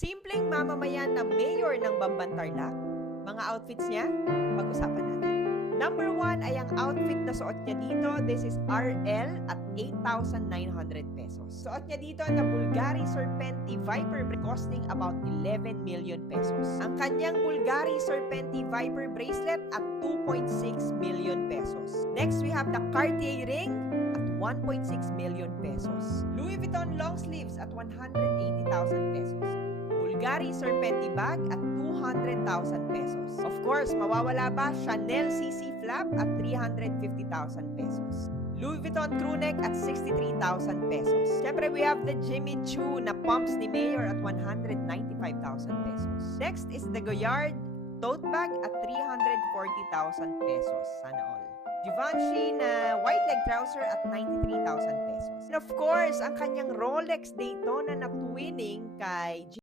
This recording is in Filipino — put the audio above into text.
Simpleng mamamayan na mayor ng Bamban-Tarlac. Mga outfits niya, pag-usapan natin. Number 1 ay ang outfit na suot niya dito. This is RL at 8,900 pesos. Suot niya dito na Bulgari Serpenti Viper costing about 11 million pesos. Ang kanyang Bulgari Serpenti Viper bracelet at 2.6 million pesos. Next, we have the Cartier ring at 1.6 million pesos. Louis Vuitton long sleeves at 180,000 pesos. Bulgari Serpenti bag at 200,000 pesos. Of course, mawawala ba Chanel CC flap at 350,000 pesos. Louis Vuitton crew neck at 63,000 pesos. Siyempre, we have the Jimmy Choo na pumps ni Mayor at 195,000 pesos. Next is the Goyard tote bag at 340,000 pesos. Sana all. Givenchy na white leg trouser at 93,000 pesos. And of course, ang kanyang Rolex Daytona na twinning kay